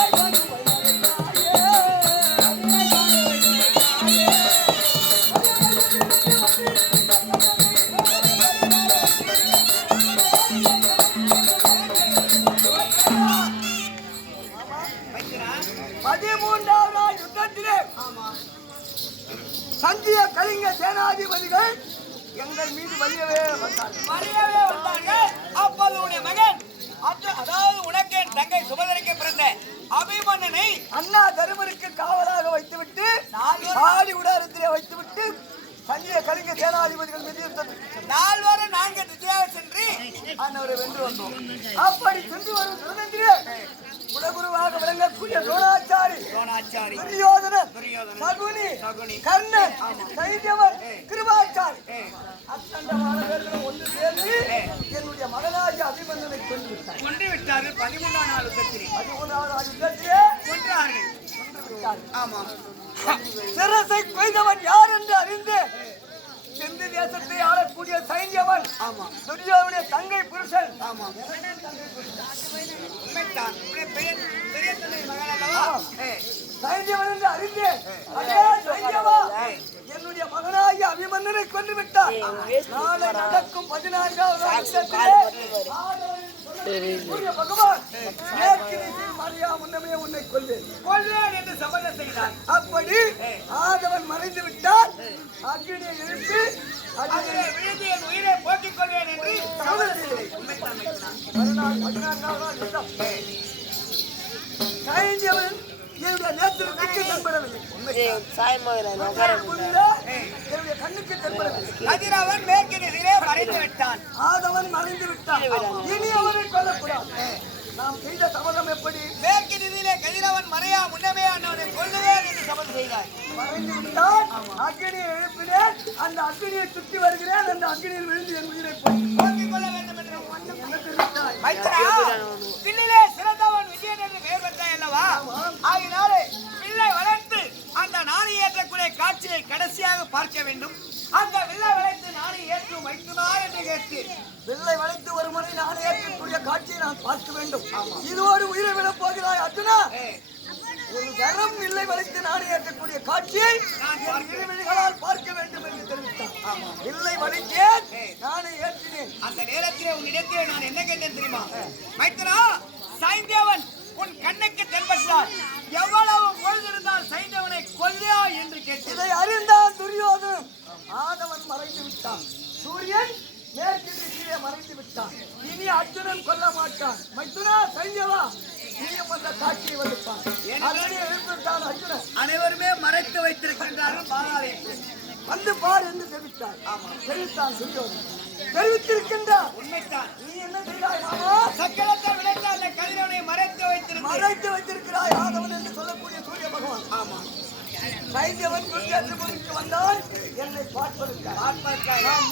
பதிமூன்றாம் சேனாதிபதிகள் மீது சென்றோம். நால்வரும் நான்கு திசையாக சென்று ஆண்டவரை வென்று வந்தோம். அப்படி சென்று வரும் திருநந்திரே குலகுருவாக விளங்கக்கூடிய துரோணாச்சாரி துரோணாச்சாரி துரியோதனன் துரியோதனன், சகுனி சகுனி, கர்ணன் தைரியவன் கிருபாச்சாரி. அத்தண்டமான பேர்களும் ஒன்று சேர்ந்து என்னுடைய மகனாகிய அபிமன்னனை கொண்டு விட்டார் கொண்டு விட்டார்கள் பதிமூன்றாம் நாள் யுத்தத்தில். பதிமூன்றாவது யுத்தத்திலே கொன்றார்கள். ஆமாம் சிரசை கொய்தவன் யார் என்று அறிந்து செந்து தேசத்தை ஆளக்கூடிய சைன்யவன். ஆமாம் துரியோதனுடைய தங்கை புருஷன். ஆமாம் உண்மைத்தான் பெரிய பெரிய தந்தை மகன் அல்லவா? ஏ, சைன்யவன் என்று அறிந்து. அதே சைன்யவா? என்னுடைய மகனாகிய அபிமன்னனை கொண்டு விட்டார் நாளை நடக்கும் பதினான்காவது வருஷத்திலே முன்னமே உன்னை கொல்வேன் கொல்வேன் என்று சபதம் செய்தான் அப்படி ஆதவன் மறைந்து விட்டால் அக்னியை எழுப்பி அதிலே விழுந்து என் உயிரை போக்கிக் கொள்வேன் என்று சபதம் பதினான்காவது சைன்யவன் என்னுடைய நேத்திரத்துக்கு தென்படவில்லை புரியுதா? என்னுடைய கண்ணுக்கு தென்படவில்லை. கதிரவன் மேற்கு திசையிலே மறைந்து விட்டான். ஆதவன் மறைந்து விட்டான். இனி அவரை கொல்லக்கூடாது. நாம் செய்த சபதம் எப்படி? மேற்கு திசையிலே கதிரவன் மறையா முன்னமே அண்ணவனை கொல்லுவேன் என்று சபதம் செய்தார். மறைந்து அக்னியை எழுப்பினேன். அந்த அக்னியை சுற்றி வருகிறேன். அந்த அக்னியில் விழுந்து என் உயிரை கொள்ள வேண்டும் என்று விட்டாய். மைத்ரா, பின்னிலே சிறந்தவன் விஜயன் என்று பெயர் பெற்றாய் அல்லவா ஆகினாலே பிள்ளை வளர்த்து அந்த நாணி ஏற்றக்கூடிய கடைசியாக பார்க்க வேண்டும். அந்த வில்லை வளைத்து நாணி ஏற்றும் மைத்துனா என்று கேட்டு வெள்ளை வளைத்து ஒரு முறை நான் ஏற்கக்கூடிய காட்சியை நான் பார்க்க வேண்டும். இதோடு உயிரை விடப் போகிறாய் அர்ஜுனா? ஒரு கரம் வில்லை வளைத்து நான் ஏற்கக்கூடிய காட்சியை நான் இருவிழிகளால் பார்க்க வேண்டும். என்று தெரிவித்தான் வில்லை வளைத்தேன் நானே ஏற்றினேன். அந்த நேரத்திலே உன்னிடத்திலே நான் என்ன கேட்டேன் தெரியுமா? மைத்ரா சைந்தேவன் உன் கண்ணுக்கு தென்பட்டார் எவ்வளவு பொழுதிருந்தால் சைந்தவனை கொல்லியா என்று கேட்டேன். இதை அறிந்தான் துரியோதனன் ஆதவன் மறைந்து விட்டான். சூரியன் மேற்கு திசையிலே மறைந்து விட்டான். இனி அர்ஜுனன் கொல்ல மாட்டான். மைத்துனா சைன்யவா இனியும் அந்த காட்சியை வகுப்பான். அதனை எழுப்பிவிட்டான் அர்ஜுனன். அனைவருமே மறைத்து வைத்திருக்கின்றார்கள் பாதாளத்தில் வந்து பார் என்று தெரிவித்தார். தெரிவித்தான் துரியோதனன் தெரிவித்திருக்கின்றார். உண்மைத்தான். நீ என்ன செய்தாய் மாமா? கதிரவனை மறைத்து வைத்திருந்தேன். மறைத்து வைத்திருக்கிறாய் ஆதவன் என்று சொல்லக்கூடிய சூரிய பகவான். ஆமா வந்தால் என்னை பார்ப்பதற்காக. பார்ப்பதற்காக. நான்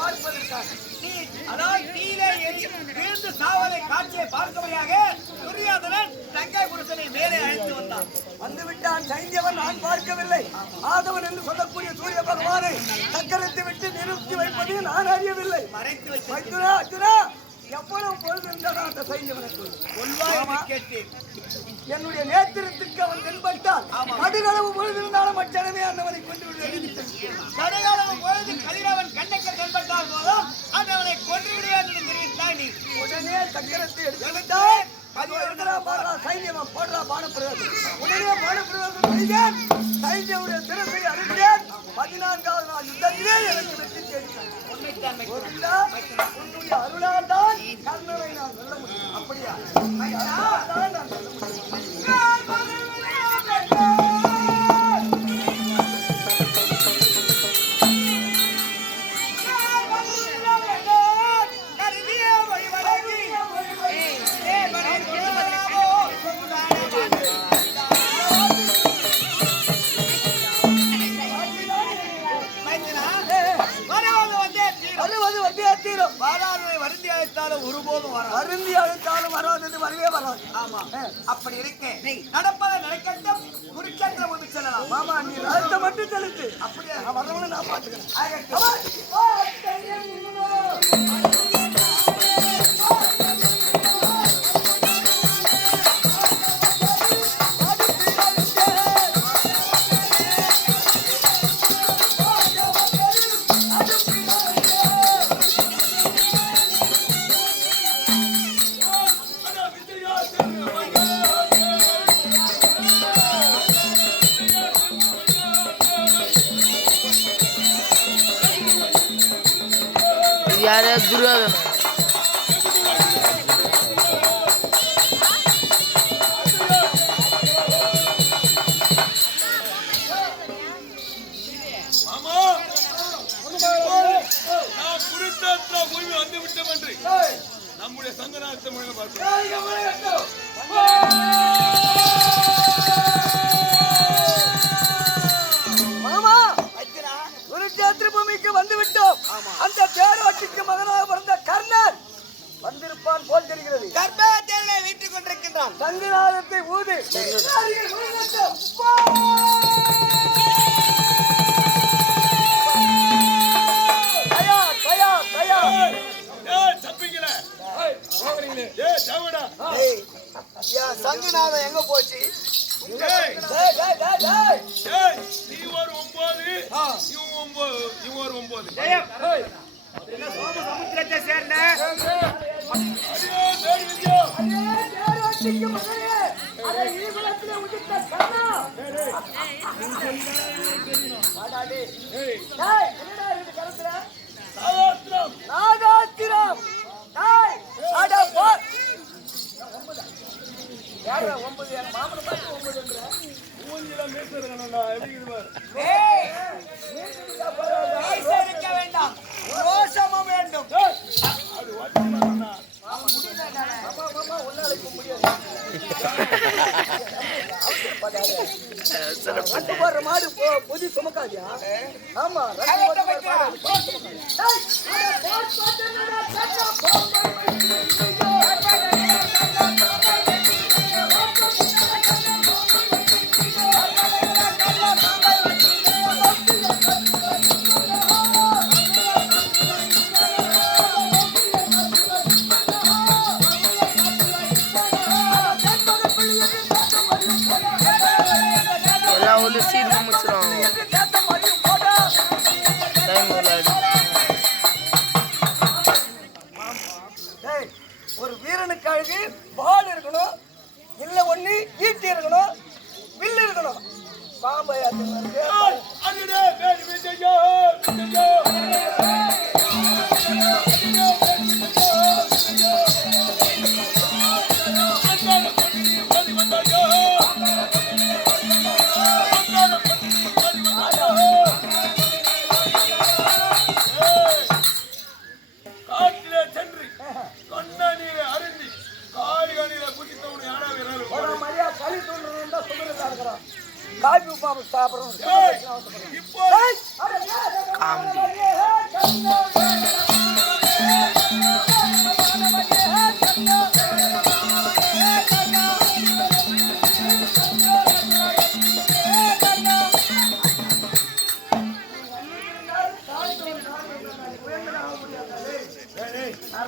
பார்ப்பதற்காக. நீ அதாவது விழுந்து காட்சியை பார்க்கும்படியாக துரியோதனன் தங்கை புருஷனை மேலே அழைத்து வந்தான். வந்துவிட்டான் சைந்தியவன் நான் பார்க்கவில்லை. ஆதவன் என்று சொல்லக்கூடிய சூரிய பகவானை சக்கரத்தை விட்டு நிறுத்தி வைப்பது நான் அறியவில்லை. மறைத்து அர்ஜுனா அர்ஜுனா எவ்வளவு பொழுது இருந்ததா அந்த கேட்டேன். என்னுடைய நேத்திரத்திற்கு அவன் தென்பட்டான் கடுகளவு பொழுது இருந்தாலும் அச்சனமே அந்தவனை கொண்டு கடைகாலம் பொழுது கதிரவன் கண்ணுக்கு தென்பட்டால் போதும் அந்தவனை கொன்று விடுவேன் என்று தெரிவித்தாய் நீ. உடனே சக்கரத்தை எடுத்துவிட்டால் அது எடுக்கிறா பாடுறா சைன்யவன் போடுறா உடனே பானப்பிரவேசம் செய்தேன் சைன்யவுடைய சிறப்பை அறிந்தேன். பதினான்காவது நாள் யுத்தத்திலே எனக்கு வெற்றி தேடினான் அருளால் தான் கர்ணனை நான் வெல்ல முடியும். அப்படியா? நான் வெல்ல முடியும். ஆகட்டும். கொண்டிருக்கின்றான் சங்கநாதத்தை ஊது. சங்குநாதம் எங்க போச்சு? நீ ஒரு ஒன்பது இவன் ஒன்பது இவன் ஒரு ஒன்பது சமுத்திரத்தை சேர்ந்த? அடியோ தேரோட்டிக்கு மகனே அட ஈகுலத்திலே உதித்த நாகாத்திரம் அட போ. ஒன்பது? மாமனை பார்த்து ஒன்பதுன்ற? கண்ணா எப்படி இருக்க வேண்டாம். ரோஷமும் அது மாடு பொதி சுமக்காதியா ஆமா சுமக்காது. time moleque.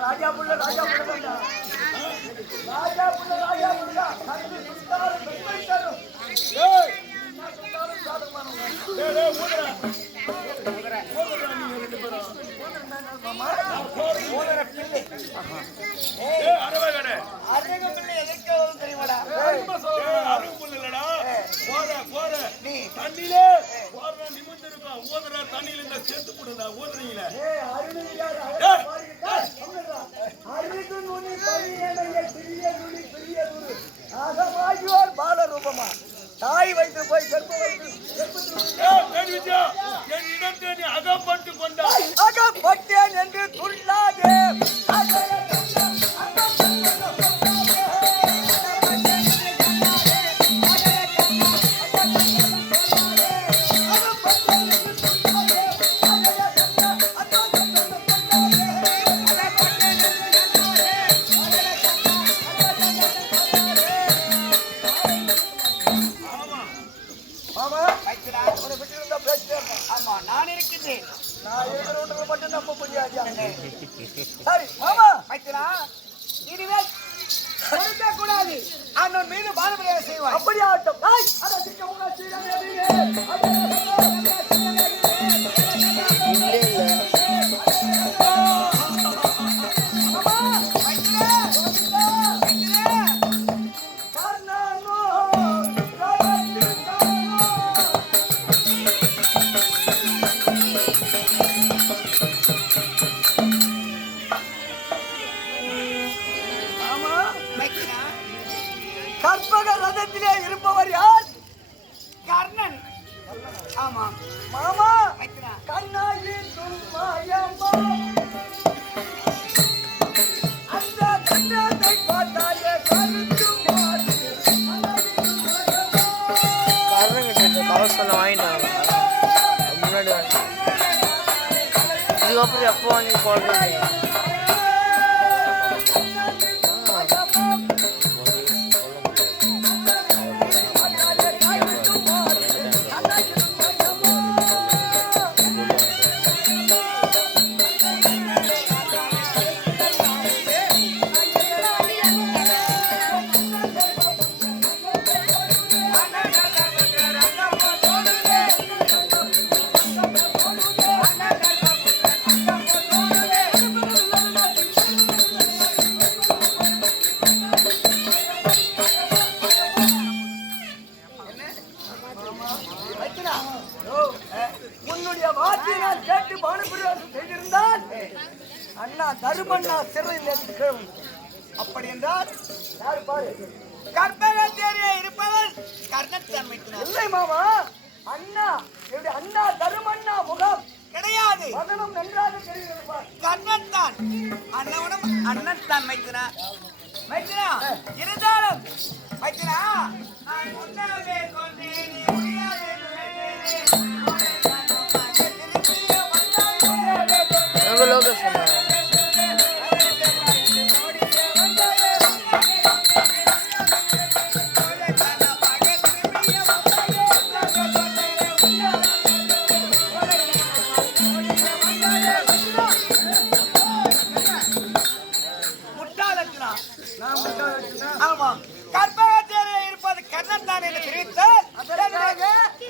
ராஜா புள்ள ராஜா புள்ள தான்டா. ராஜா புள்ள ராஜா புள்ள கண்டு சுத்தாலும் பெருமை தரும் ஏய், என்ன சுத்தாலும் சாதகமானவங்க. டேய், டேய், ஊதுடா. ஊதுடா நீங்க ரெண்டு பேரும். ஏய், அரவை கடை. அருக பிள்ளை எதற்கு வரும் தெரியுமாடா ஏய், அருகு புல் இல்லடா. போற, போற. தண்ணியிலே போடுற நிமிர்ந்து இருக்கும். ஊதுற தண்ணியில இந்த செத்து போடுடா, ஊதுறீங்களே. ஏய், அருணியார் ஏய், அழகா பாருங்க. சொல்லுடா. அருகு நுனி பரியனைய சிறிய நுனி பெரிய நுனி. அகமாகியோர் பாலரூபமா. தாய் வைத்து போய் கற்ப வைத்து கற்பத்தில் வைக்கிறா உன்னை விட்டு இருந்தா பேசிட்டே. ஆமா நான் இருக்கின்றேன். நான் இருக்கிறவன்றது மட்டும் நம்ப முடியாது சரி மாமா. வைக்கிறா இனிமேல் கொடுக்க கூடாது. அண்ணன் மீது Vamos pro Japão, não importa. மைத்தினா. மைத்தினா இருந்தாலும் மைத்தினா நான் உன்னாவே கொண்டேன் முடியாதே கற்பகத்தில் இருப்பது கர்ணன் தான் என்று தெரிவித்தால்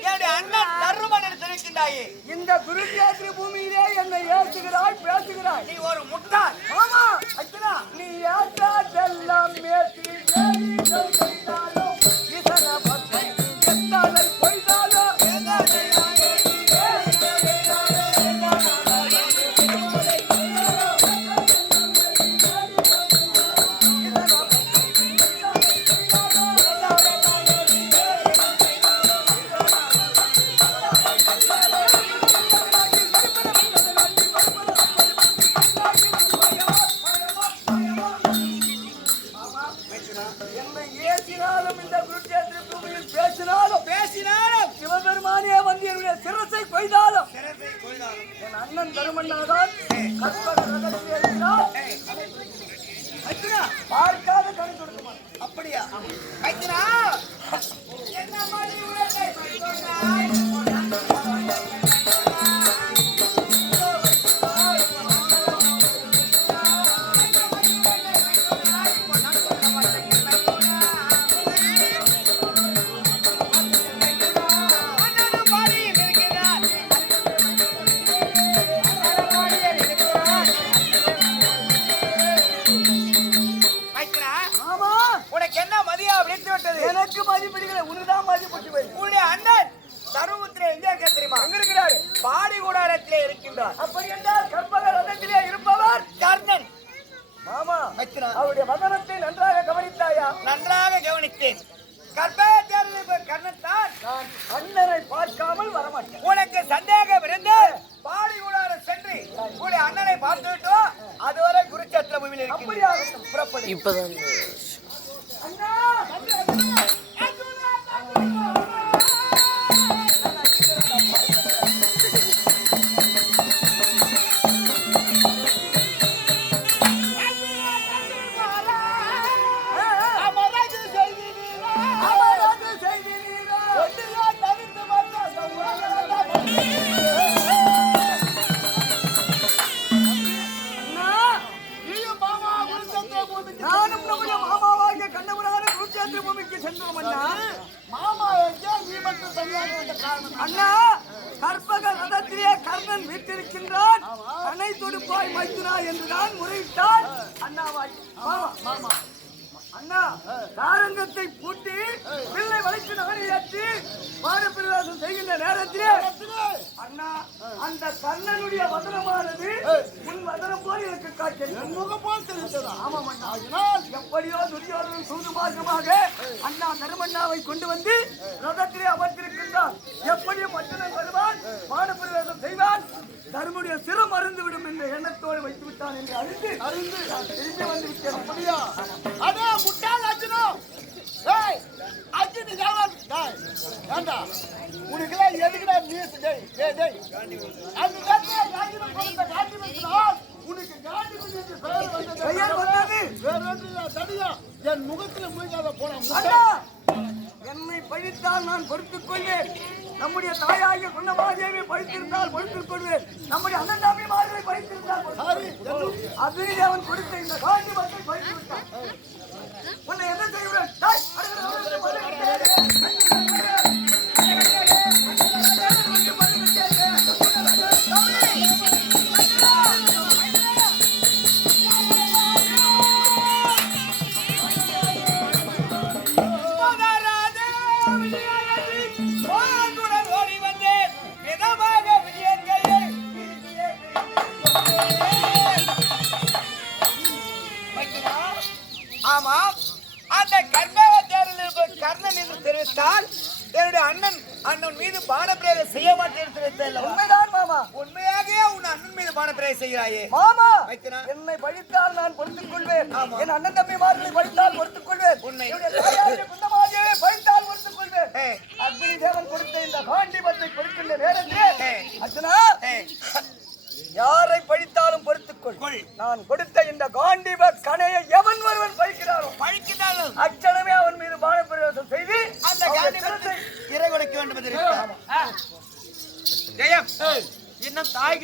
என்னுடைய அண்ணன் தருமன் என்று தெரிவிக்கின்றாயே. இந்த துருதியாத்திரி பூமியிலே என்னை ஏற்றுகிறாய் பேசுகிறாய். நீ ஒரு முட்டாள். ஆமா அச்சனா நீ ஏற்றாதெல்லாம் ஏற்றி வந்தார் அப்படி என்றால் கற்பக ரதத்திலே இருப்பவர் கர்ணன். மாமா அவருடைய வதனத்தை நன்றாக கவனித்தாயா? நன்றாக கவனித்தேன். கர்ணன் தான். அண்ணனை பார்க்காமல் வரமாட்டேன். உனக்கு சந்தேகம் இருந்து பாடி சென்று உடைய அண்ணனை பார்த்து விட்டோம் அதுவரை குருச்சத்திர பூமியில் புறப்படும் இப்பதான் அண்ணா தாரங்கத்தை பூட்டி பிள்ளை வளைத்து நகரையாற்றி பாரப்பிரவாசம் செய்கின்ற நேரத்திலே அண்ணா அந்த கண்ணனுடைய வதனமானது உன் வதனம் போல் எனக்கு காட்டியது முகம் போல் தெரிந்தது ஆமாம் அண்ணா. அதனால் எப்படியோ துரியோதன் சூதுமார்க்கமாக அண்ணா தருமண்ணாவை கொண்டு வந்து ரதத்திலே அமர்த்திருக்கின்றான் எப்படியும் மன்னன் வருவான் பாரப்பிரவேசம் செய்வான். தர்முடைய சிரம் அருந்து விடும் என்ற எண்ணத்தோடு வைத்து விட்டான் என்று அறிந்து அறிந்து நான் திரும்பி வந்து விட்டேன் அப்படியா? அடே முட்டாள் அர்ஜுனோ! அர்ஜுன் ஏண்டா? உனக்குலாம் எதுக்குடா நியூஸ் டேய் டேய் டேய். அந்த உனக்கு என்று பெயர் வந்தது. வேற ஒன்றும் தடியா என் முகத்துல முழுகாத போன என்னை பழித்தால் நான் பொறுத்துக் கொள்வேன் நம்முடைய தாயாகிய குண்டமாதேவி பழித்திருந்தால் பொறுத்துக் கொள்வேன் நம்முடைய அண்ணன் தம்பி மாதிரி பழித்திருந்தால். அதிலே அவன் கொடுத்த இந்த காந்தி மக்கள் பழித்து விட்டான். உன்னை என்ன செய்வேன்? உண்மைதான் மாமா உண்மையாகவே உன் அண்ணன் மீது பானப்பிரேதம் செய்கிறாயே மாமா? என்னை பழித்தால் நான் பொறுத்துக் கொள்வேன் என் அண்ணன் தம்பிமார்களை பழித்தால் பொறுத்துக் கொள்வேன் உண்மை. பழித்தால் பொறுத்துக் கொள்வேன். அக்னி தேவன் கொடுத்த இந்த காண்டிபத்தை கொடுக்கின்ற நேரத்தில். அர்ஜுனா யாரை பழித்தாலும் பொறுத்துக் கொள் கொள். நான் கொடுத்த இந்த காண்டிப கணையை எவன் ஒருவன் பழிக்கிறானோ பழிக்கிறாலும் அச்சனமே அவன் மீது பானப்பிரவேசம் செய்து அந்த காண்டிபத்தை இறை வேண்டும் என்று. ஜெயம் இன்னும் தாய்